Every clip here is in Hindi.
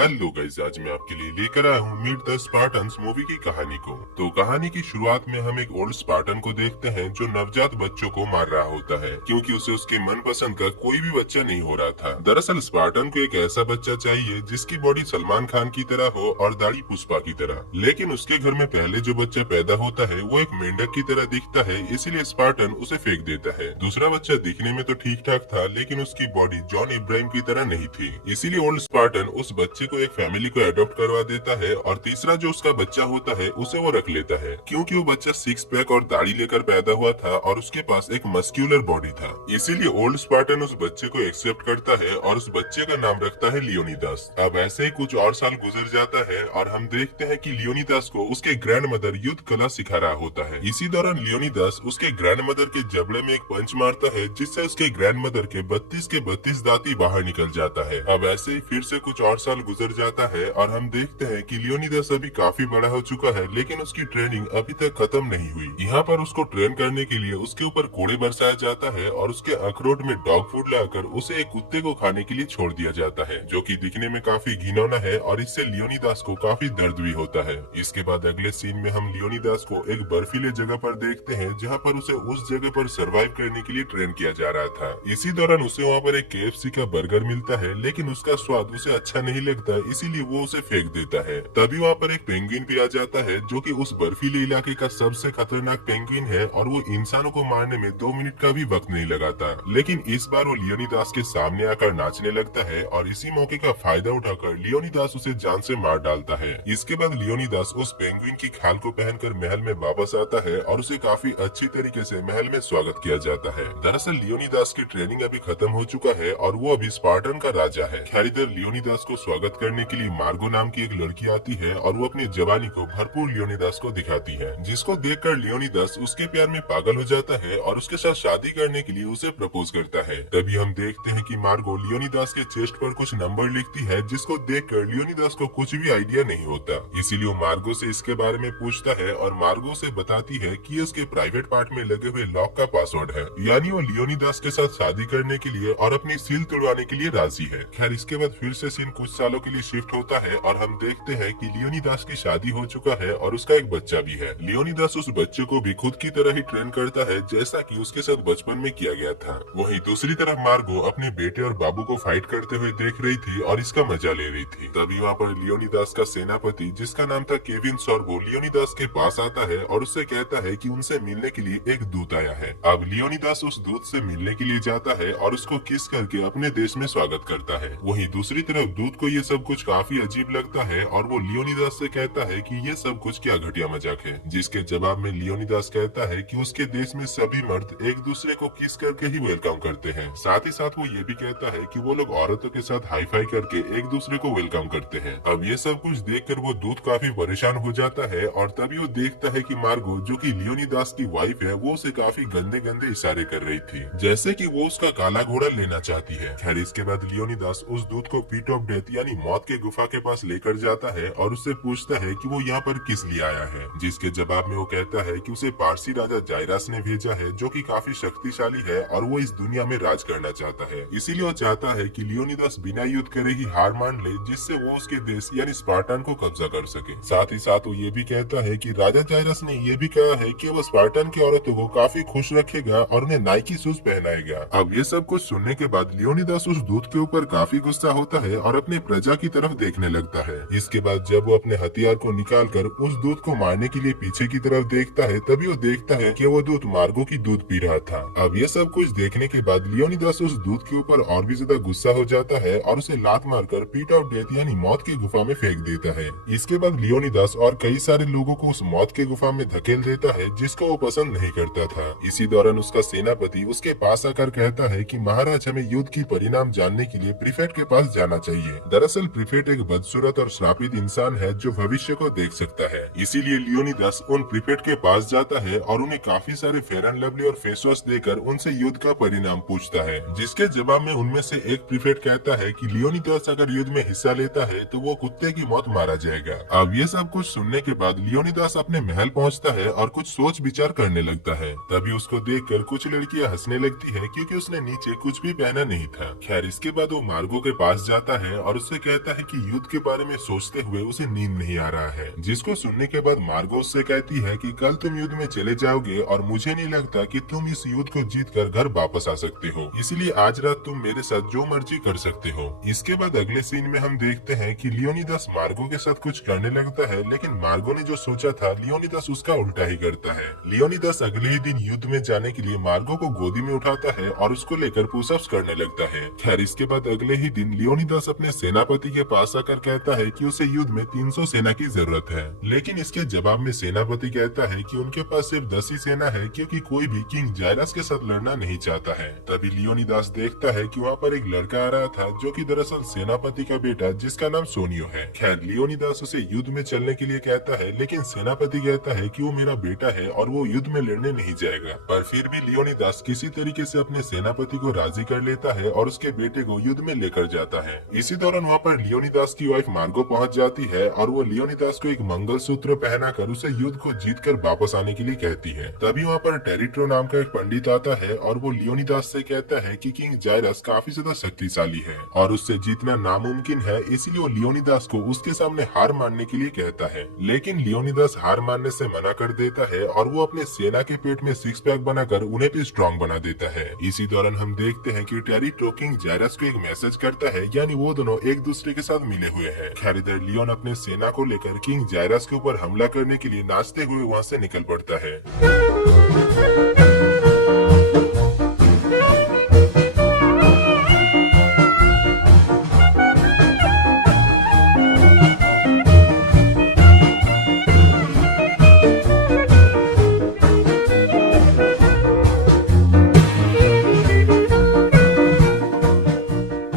हेलो गाइस, आज मैं आपके लिए लेकर आया हूँ मीट द स्पार्टन्स मूवी की कहानी को। तो कहानी की शुरुआत में हम एक ओल्ड स्पार्टन को देखते हैं जो नवजात बच्चों को मार रहा होता है क्योंकि उसे उसके मनपसंद का कोई भी बच्चा नहीं हो रहा था। दरअसल स्पार्टन को एक ऐसा बच्चा चाहिए जिसकी बॉडी सलमान खान की तरह हो और दाढ़ी पुष्पा की तरह, लेकिन उसके घर में पहले जो बच्चा पैदा होता है वो एक मेंढक की तरह दिखता है, इसीलिए स्पार्टन उसे फेंक देता है। दूसरा बच्चा दिखने में तो ठीक ठाक था, लेकिन उसकी बॉडी जॉन इब्राहिम की तरह नहीं थी, इसीलिए ओल्ड स्पार्टन उस बच्चे को एक फैमिली को अडॉप्ट करवा देता है और तीसरा जो उसका बच्चा होता है उसे वो रख लेता है क्योंकि वो बच्चा सिक्स पैक और दाढ़ी लेकर पैदा हुआ था और उसके पास एक मस्क्यूलर बॉडी था। इसीलिए ओल्ड स्पार्टन उस बच्चे को एक्सेप्ट करता है और उस बच्चे का नाम रखता है लियोनिदास। अब ऐसे ही कुछ और साल गुजर जाता है और हम देखते हैं कि लियोनिदास को उसके ग्रैंड मदर युद्ध कला सिखा रहा होता है। इसी दौरान लियोनिदास उसके ग्रैंड मदर के जबड़े में एक पंच मारता है जिससे उसके ग्रैंड मदर के 32 दांत बाहर निकल जाता है। अब ऐसे ही फिर से कुछ और साल गुजर जाता है और हम देखते हैं कि लियोनिदास अभी काफी बड़ा हो चुका है, लेकिन उसकी ट्रेनिंग अभी तक खत्म नहीं हुई। यहाँ पर उसको ट्रेन करने के लिए उसके ऊपर कोड़े बरसाया जाता है और उसके अखरोट में डॉग फूड लाकर उसे एक कुत्ते को खाने के लिए छोड़ दिया जाता है, जो कि दिखने में काफी घिनौना है और इससे लियोनिदास को काफी दर्द भी होता है। इसके बाद अगले सीन में हम लियोनिदास को एक बर्फीले जगह पर देखते हैं जहाँ पर उसे उस जगह पर सर्वाइव करने के लिए ट्रेन किया जा रहा था। इसी दौरान उसे वहाँ पर एक KFC का बर्गर मिलता है, लेकिन उसका स्वाद उसे अच्छा नहीं लगता, इसीलिए वो उसे फेंक देता है। तभी वहाँ पर एक पेंगुइन भी आ जाता है जो कि उस बर्फीले इलाके का सबसे खतरनाक पेंगुइन है और वो इंसानों को मारने में 2 मिनट का भी वक्त नहीं लगाता। लेकिन इस बार वो लियोनिदास के सामने आकर नाचने लगता है और इसी मौके का फायदा उठाकर लियोनिदास उसे जान से मार डालता है। इसके बाद लियोनिदास उस पेंगुइन की खाल को पहनकर महल में वापस आता है और उसे काफी अच्छी तरीके से महल में स्वागत किया जाता है। दरअसल लियोनिदास की ट्रेनिंग अभी खत्म हो चुका है और वो अभी स्पार्टन का राजा है। खैर इधर लियोनिदास को स्वागत करने के लिए मार्गो नाम की एक लड़की आती है और वो अपनी जवानी को भरपूर लियोनिदास को दिखाती है, जिसको देखकर लियोनिदास उसके प्यार में पागल हो जाता है और उसके साथ शादी करने के लिए उसे प्रपोज करता है। तभी हम देखते हैं कि मार्गो लियोनिदास के चेस्ट पर कुछ नंबर लिखती है, जिसको देखकर लियोनिदास को कुछ भी आइडिया नहीं होता। इसीलिए वो मार्गो से इसके बारे में पूछता है और मार्गो से बताती है कि उसके प्राइवेट पार्ट में लगे हुए लॉक का पासवर्ड है, यानी वो लियोनिदास के साथ शादी करने के लिए और अपनी सील तोड़वाने के लिए राजी है। खैर इसके बाद फिर से सीन कुछ सालों के लिए शिफ्ट होता है और हम देखते हैं कि लियोनिदास की शादी हो चुका है और उसका एक बच्चा भी है। लियोनिदास उस बच्चे को भी खुद की तरह ही ट्रेन करता है जैसा कि उसके साथ बचपन में किया गया था। वहीं दूसरी तरफ मार्गो अपने बेटे और बाबू को फाइट करते हुए देख रही थी और इसका मजा ले रही थी। तभी वहाँ पर लियोनिदास का सेनापति, जिसका नाम था केविन सॉर्बो, लियोनिदास के पास आता है और उससे कहता है कि उनसे मिलने के लिए एक दूत आया है। अब लियोनिदास उस दूत से मिलने के लिए जाता है और उसको किस करके अपने देश में स्वागत करता है। वहीं दूसरी तरफ दूत को ये सब कुछ काफी अजीब लगता है और वो लियोनिदास से कहता है कि ये सब कुछ क्या घटिया मजाक है, जिसके जवाब में लियोनिदास कहता है कि उसके देश में सभी मर्द एक दूसरे को किस करके ही वेलकम करते हैं। साथ ही साथ वो ये भी कहता है कि वो लोग औरतों के साथ हाई फाई करके एक दूसरे को वेलकम करते हैं। अब ये सब कुछ देखकर वो दूत काफी परेशान हो जाता है और तभी वो देखता है कि मार्गो, जो कि लियोनिदास की वाइफ है, वो उसे काफी गंदे गंदे इशारे कर रही थी, जैसे कि वो उसका काला घोड़ा लेना चाहती है। खैर इसके बाद लियोनिदास उस दूत को पीट ऑफ डेथ यानी मौत के गुफा के पास लेकर जाता है और उससे पूछता है कि वो यहाँ पर किस लिए आया है, जिसके जवाब में वो कहता है कि उसे पारसी राजा जायरस ने भेजा है, जो कि काफी शक्तिशाली है और वो इस दुनिया में राज करना चाहता है। इसीलिए वो चाहता है कि लियोनिदास बिना युद्ध करे ही हार मान ले, जिससे वो उसके देश यानी स्पार्टन को कब्जा कर सके। साथ ही साथ वो ये भी कहता है कि राजा जायरस ने ये भी कहा है कि वो स्पार्टन की औरतों को काफी खुश रखेगा और उन्हें नाइकी शूज पहनाएगा। अब ये सब कुछ सुनने के बाद लियोनिदास उस दूत के ऊपर काफी गुस्सा होता है और अपने प्रजा की तरफ देखने लगता है। इसके बाद जब वो अपने हथियार को निकाल कर उस दूत को मारने के लिए पीछे की तरफ देखता है, तभी वो देखता है कि वो दूत मार्गो की दूध पी रहा था। अब ये सब कुछ देखने के बाद लियोनिदास उस दूत के ऊपर और भी ज्यादा गुस्सा हो जाता है और उसे लात मारकर पीट ऑफ डेथ यानी मौत की गुफा में फेंक देता है। इसके बाद लियोनिदास और कई सारे लोगों को उस मौत के गुफा में धकेल देता है, जिसको वो पसंद नहीं करता था। इसी दौरान उसका सेनापति उसके पास आकर कहता है कि महाराज, हमें युद्ध की परिणाम जानने के लिए प्रीफेक्ट के पास जाना चाहिए। दरअसल प्रीफेक्ट एक बदसूरत और श्रापित इंसान है जो भविष्य को देख सकता है। इसीलिए लियोनिदास उन प्रीफेक्ट के पास जाता है और उन्हें काफी सारे फेयर एंड लवली और फेस वॉश देकर उनसे युद्ध का परिणाम पूछता है, जिसके जवाब में उनमें से एक प्रीफेक्ट कहता है कि लियोनिदास अगर युद्ध में हिस्सा लेता है तो वो कुत्ते की मौत मारा जाएगा। अब ये सब कुछ सुनने के बाद लियोनिदास अपने महल पहुंचता है और कुछ सोच विचार करने लगता है। तभी उसको देखकर कुछ लड़कियां हंसने लगती है क्योंकि उसने नीचे कुछ भी पहना नहीं था। खैर, इसके बाद वो मार्गो के पास जाता है और उससे कहता है कि युद्ध के बारे में सोचते हुए उसे नींद नहीं आ रहा है, जिसको सुनने के बाद मार्गो उससे कहती है कि कल तुम युद्ध में चले जाओगे और मुझे नहीं लगता कि तुम इस युद्ध को जीत कर घर वापस आ सकते हो, इसलिए आज रात तुम मेरे साथ जो मर्जी कर सकते हो। इसके बाद अगले सीन में हम देखते हैं कि लियोनिदास मार्गो के साथ कुछ करने लगता है, लेकिन मार्गो ने जो सोचा था लियोनिदास उसका उल्टा ही करता है। लियोनिदास अगले ही दिन युद्ध में जाने के लिए मार्गो को गोदी में उठाता है और उसको लेकर पुशअप्स करने लगता है। खैर, इसके बाद अगले ही दिन लियोनिदास अपने सेनापति के पास आकर कहता है कि उसे युद्ध में 300 सेना की जरूरत है, लेकिन इसके जवाब में सेनापति कहता है कि उनके पास सिर्फ 10 ही सेना है क्योंकि कोई भी किंग जायरस के साथ लड़ना नहीं चाहता है। तभी लियोनिदास देखता है कि वहाँ पर एक लड़का आ रहा था जो कि दरअसल सेनापति का बेटा, जिसका नाम सोनियो है। खैर, लियोनिदास उसे युद्ध में चलने के लिए कहता है, लेकिन सेनापति कहता है कि वो मेरा बेटा है और वो युद्ध में लड़ने नहीं जाएगा। पर फिर भी लियोनिदास किसी तरीके से अपने सेनापति को राजी कर लेता है और उसके बेटे को युद्ध में लेकर जाता है। इसी दौरान वहाँ पर लियोनिदास की वाइफ मार्गो पहुँच जाती है और वो लियोनिदास को एक मंगलसूत्र पहनाकर उसे युद्ध को जीत कर वापस आने के लिए कहती है। तभी वहाँ पर टेरिट्रो नाम का एक पंडित आता है और वो लियोनिदास से कहता है कि किंग जायरस काफी ज्यादा शक्तिशाली है और उससे जीतना नामुमकिन है, इसलिए वो लियोनिदास को उसके सामने हार मानने के लिए कहता है। लेकिन लियोनिदास हार मानने से मना कर देता है और वो अपने सेना के पेट में 6 पैक बनाकर उन्हें भी स्ट्रॉन्ग बना देता है। इसी दौरान हम देखते हैं कि टेरिट्रो किंग जायरस को एक मैसेज करता है, यानी वो दोनों एक दूसरे के साथ मिले हुए हैं। खैर, इधर लियोन अपने सेना को लेकर किंग जायरस के ऊपर हमला करने के लिए नाचते हुए वहाँ से निकल पड़ता है।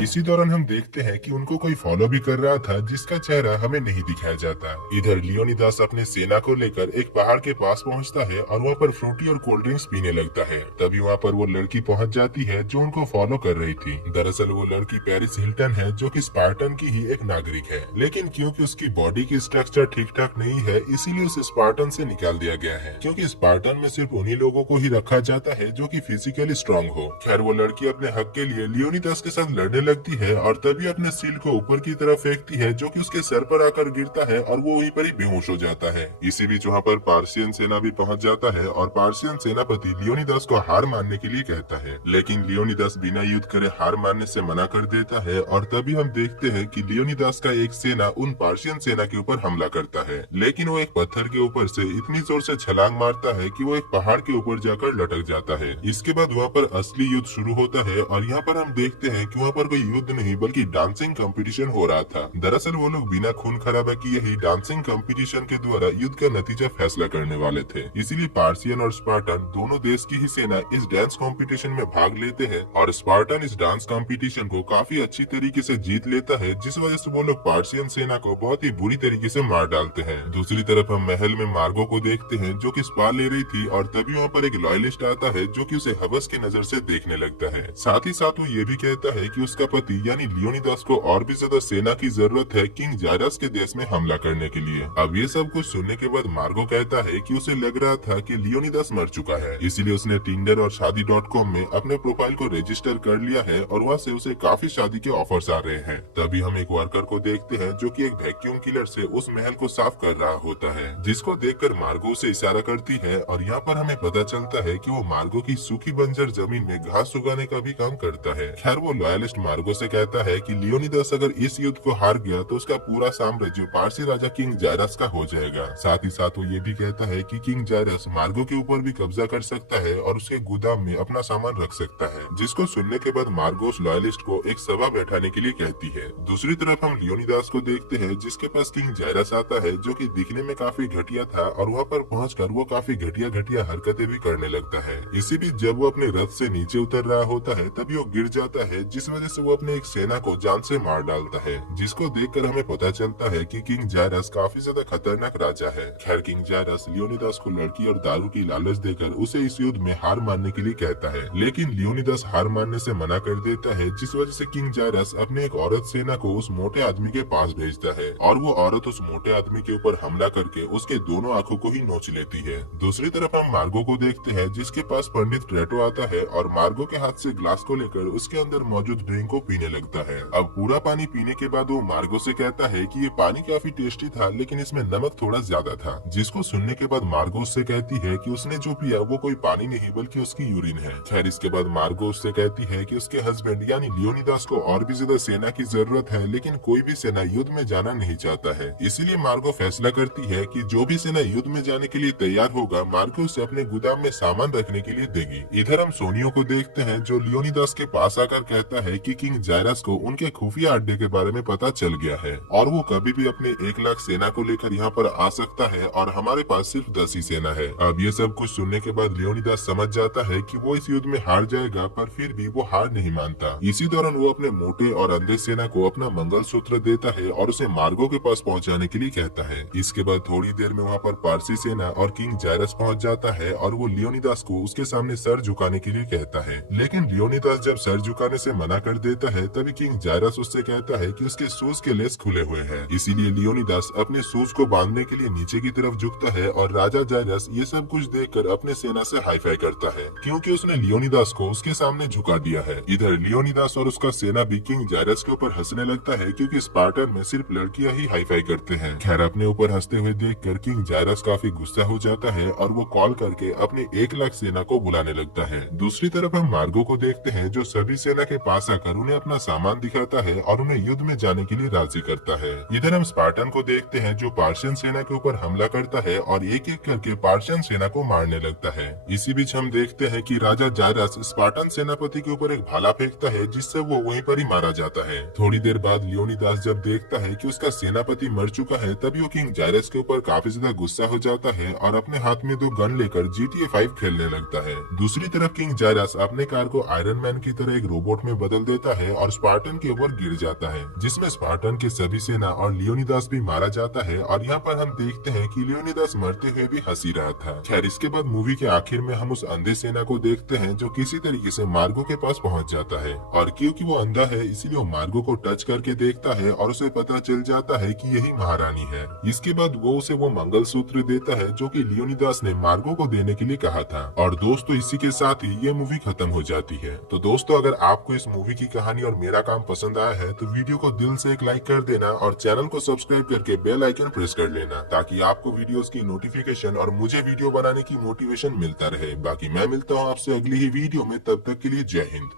इसी दौरान हम देखते हैं कि उनको कोई फॉलो भी कर रहा था, जिसका चेहरा हमें नहीं दिखाया जाता। इधर लियोनिदास अपने सेना को लेकर एक पहाड़ के पास पहुंचता है और वहाँ पर फ्रूटी और कोल्ड ड्रिंक्स पीने लगता है। तभी वहाँ पर वो लड़की पहुंच जाती है जो उनको फॉलो कर रही थी। दरअसल वो लड़की पेरिस हिल्टन है, जो कि स्पार्टन की ही एक नागरिक है, लेकिन क्योंकि उसकी बॉडी की स्ट्रक्चर ठीक ठाक नहीं है, इसीलिए उसे स्पार्टन से निकाल दिया गया है, क्योंकि स्पार्टन में सिर्फ उन्हीं लोगों को ही रखा जाता है जो कि फिजिकली स्ट्रांग हो। खैर, वो लड़की अपने हक के लिए लियोनिदास के साथ लड़ने लगती है और तभी अपने शील्ड को ऊपर की तरफ फेंकती है, जो कि उसके सर पर आकर गिरता है और वो वहीं पर ही बेहोश हो जाता है। इसी बीच वहाँ पर पार्शियन सेना भी पहुँच जाता है और पार्शियन सेनापति लियोनिदास को हार मानने के लिए कहता है, लेकिन लियोनिदास बिना युद्ध करे हार मानने से मना कर देता है। और तभी हम देखते हैं कि लियोनिदास का एक सेना उन पार्शियन सेना के ऊपर हमला करता है, लेकिन वो एक पत्थर के ऊपर से इतनी जोर से छलांग मारता है कि वो एक पहाड़ के ऊपर जाकर लटक जाता है। इसके बाद वहाँ पर असली युद्ध शुरू होता है और यहाँ पर हम देखते हैं कि वहाँ पर कोई युद्ध नहीं बल्कि डांसिंग कंपटीशन हो रहा था। दरअसल वो लोग बिना खून खराबा किए ही डांसिंग कंपटीशन के द्वारा युद्ध का नतीजा फैसला करने वाले थे। इसीलिए पार्शियन और स्पार्टन दोनों देश की ही सेना इस डांस कंपटीशन में भाग लेते हैं और स्पार्टन इस डांस कंपटीशन को काफी अच्छी तरीके से जीत लेता है, जिस वजह से वो लोग पार्शियन सेना को बहुत ही बुरी तरीके से मार डालते हैं। दूसरी तरफ हम महल में मार्गो को देखते हैं जो कि स्पा ले रही थी और तभी वहाँ पर एक लॉयलिस्ट आता है जो कि उसे हवस की नजर से देखने लगता है। साथ ही साथ वो ये भी कहता है कि उसका पति यानी लियोनिदास को और भी ज्यादा सेना की जरूरत है किंग जायरस के देश में हमला करने के लिए। अब ये सब कुछ सुनने के बाद मार्गो कहता है कि उसे लग रहा था कि लियोनिदास मर चुका है, इसीलिए उसने टिंडर और शादी.com में अपने प्रोफाइल को रजिस्टर कर लिया है और वहाँ से उसे काफी शादी के ऑफर्स आ रहे हैं। तभी हम एक वर्कर को देखते हैं जो कि एक वैक्यूम क्लीनर से उस महल को साफ कर रहा होता है, जिसको देखकर मार्गो उसे इशारा करती है और यहाँ पर हमें पता चलता है कि वो मार्गो की सूखी बंजर जमीन में घास उगाने का भी काम करता है। खैर, वो लॉयलिस्ट मार्गो मार्गो से कहता है कि लियोनिदास अगर इस युद्ध को हार गया तो उसका पूरा साम्राज्य पारसी राजा किंग जायरस का हो जाएगा। साथ ही साथ वो ये भी कहता है कि किंग जायरस मार्गो के ऊपर भी कब्जा कर सकता है और उसके गोदाम में अपना सामान रख सकता है, जिसको सुनने के बाद मार्गो उस लॉयलिस्ट को एक सभा बैठाने के लिए कहती है। दूसरी तरफ हम लियोनिदास को देखते हैं जिसके पास किंग जायरस आता है, जो कि दिखने में काफी घटिया था और वहाँ पर पहुंचकर वो काफी घटिया हरकतें भी करने लगता है। इसी बीच जब वो अपने रथ से नीचे उतर रहा होता है तभी वो गिर जाता है, जिस वजह से वो अपने एक सेना को जान से मार डालता है, जिसको देखकर हमें पता चलता है कि किंग जायरस काफी ज्यादा खतरनाक राजा है। खैर किंग जायरस लियोनिदास को लड़की और दारू की लालच देकर उसे इस युद्ध में हार मानने के लिए कहता है, लेकिन लियोनिदास हार मानने से मना कर देता है, जिस वजह से किंग जायरस अपने एक औरत सेना को उस मोटे आदमी के पास भेजता है और वो औरत उस मोटे आदमी के ऊपर हमला करके उसके दोनों आंखों को ही नोच लेती है। दूसरी तरफ हम मार्गो को देखते हैं जिसके पास पंडित क्रेटो आता है और मार्गो के हाथ से ग्लास को लेकर उसके अंदर मौजूद ड्रिंक को पीने लगता है। अब पूरा पानी पीने के बाद वो मार्गो से कहता है कि ये पानी काफी टेस्टी था, लेकिन इसमें नमक थोड़ा ज्यादा था, जिसको सुनने के बाद मार्गो उससे कहती है कि उसने जो पिया वो कोई पानी नहीं बल्कि उसकी यूरिन है। खैर इसके बाद मार्गो उससे कहती है कि उसके हस्बैंड यानी लियोनिदास को और भी ज्यादा सेना की जरूरत है, लेकिन कोई भी सेना युद्ध में जाना नहीं चाहता है। इसीलिए मार्गो फैसला करती है कि जो भी सेना युद्ध में जाने के लिए तैयार होगा मार्गो उसे अपने गोदाम में सामान रखने के लिए देगी। इधर हम सोनियो को देखते हैं जो लियोनिदास के पास आकर कहता है कि किंग जायरस को उनके खुफिया अड्डे के बारे में पता चल गया है और वो कभी भी अपने 1 लाख सेना को लेकर यहाँ पर आ सकता है और हमारे पास सिर्फ 10 ही सेना है। अब ये सब कुछ सुनने के बाद लियोनिदास समझ जाता है कि वो इस युद्ध में हार जाएगा, पर फिर भी वो हार नहीं मानता। इसी दौरान वो अपने मोटे और अंधे सेना को अपना मंगलसूत्र देता है और उसे मार्गो के पास पहुँचाने के लिए कहता है। इसके बाद थोड़ी देर में वहाँ पर पारसी सेना और किंग जायरस पहुँच जाता है और वो लियोनिदास को उसके सामने सर झुकाने के लिए कहता है, लेकिन लियोनिदास जब सर झुकाने से मना कर देता है तभी किंग जायरस उससे कहता है कि उसके शूज के लेस खुले हुए हैं। इसीलिए लियोनिदास अपने शूज को बांधने के लिए नीचे की तरफ झुकता है और राजा जायरस ये सब कुछ देखकर अपने सेना से हाई फाई करता है, क्योंकि उसने लियोनिदास को उसके सामने झुका दिया है। इधर लियोनिदास और उसका सेना भी किंग जायरस के ऊपर हंसने लगता है, क्योंकि स्पार्टन में सिर्फ लड़कियां ही हाई फाई करते हैं। खैर अपने ऊपर हंसते हुए देखकर किंग जायरस काफी गुस्सा हो जाता है और वो कॉल करके अपने 1 लाख सेना को बुलाने लगता है। दूसरी तरफ हम मार्गो को देखते हैं जो सभी सेना के पास आकर उन्हें अपना सामान दिखाता है और उन्हें युद्ध में जाने के लिए राजी करता है। इधर हम स्पार्टन को देखते हैं जो पार्शियन सेना के ऊपर हमला करता है और एक एक करके पार्शियन सेना को मारने लगता है। इसी बीच हम देखते हैं कि राजा जायरस स्पार्टन सेनापति के ऊपर एक भाला फेंकता है, जिससे वो वहीं पर ही मारा जाता है। थोड़ी देर बाद लियोनिदास जब देखता है कि उसका सेनापति मर चुका है तभी वो किंग जायरस के ऊपर काफी ज्यादा गुस्सा हो जाता है और अपने हाथ में 2 गन लेकर GTA 5 खेलने लगता है। दूसरी तरफ किंग जायरस अपने कार को आयरन मैन की तरह एक रोबोट में बदल देता है और स्पार्टन के ऊपर गिर जाता है, जिसमें स्पार्टन के सभी सेना और लियोनिदास भी मारा जाता है। और यहाँ पर हम देखते हैं कि लियोनिदास मरते हुए भी हंसी रहा था। खैर इसके बाद मूवी के आखिर में हम उस अंधे सेना को देखते हैं जो किसी तरीके से मार्गो के पास पहुँच जाता है, और क्योंकि वो अंधा है इसलिए वो मार्गो को टच करके देखता है और उसे पता चल जाता है कि यही महारानी है। इसके बाद वो उसे वो मंगलसूत्र देता है जो कि लियोनिदास ने मार्गो को देने के लिए कहा था। और दोस्तों इसी के साथ ही ये मूवी खत्म हो जाती है। तो दोस्तों अगर आपको इस मूवी की कहानी और मेरा काम पसंद आया है तो वीडियो को दिल से एक लाइक कर देना और चैनल को सब्सक्राइब करके बेल आइकन प्रेस कर लेना, ताकि आपको वीडियोस की नोटिफिकेशन और मुझे वीडियो बनाने की मोटिवेशन मिलता रहे। बाकी मैं मिलता हूँ आपसे अगली ही वीडियो में, तब तक के लिए जय हिंद।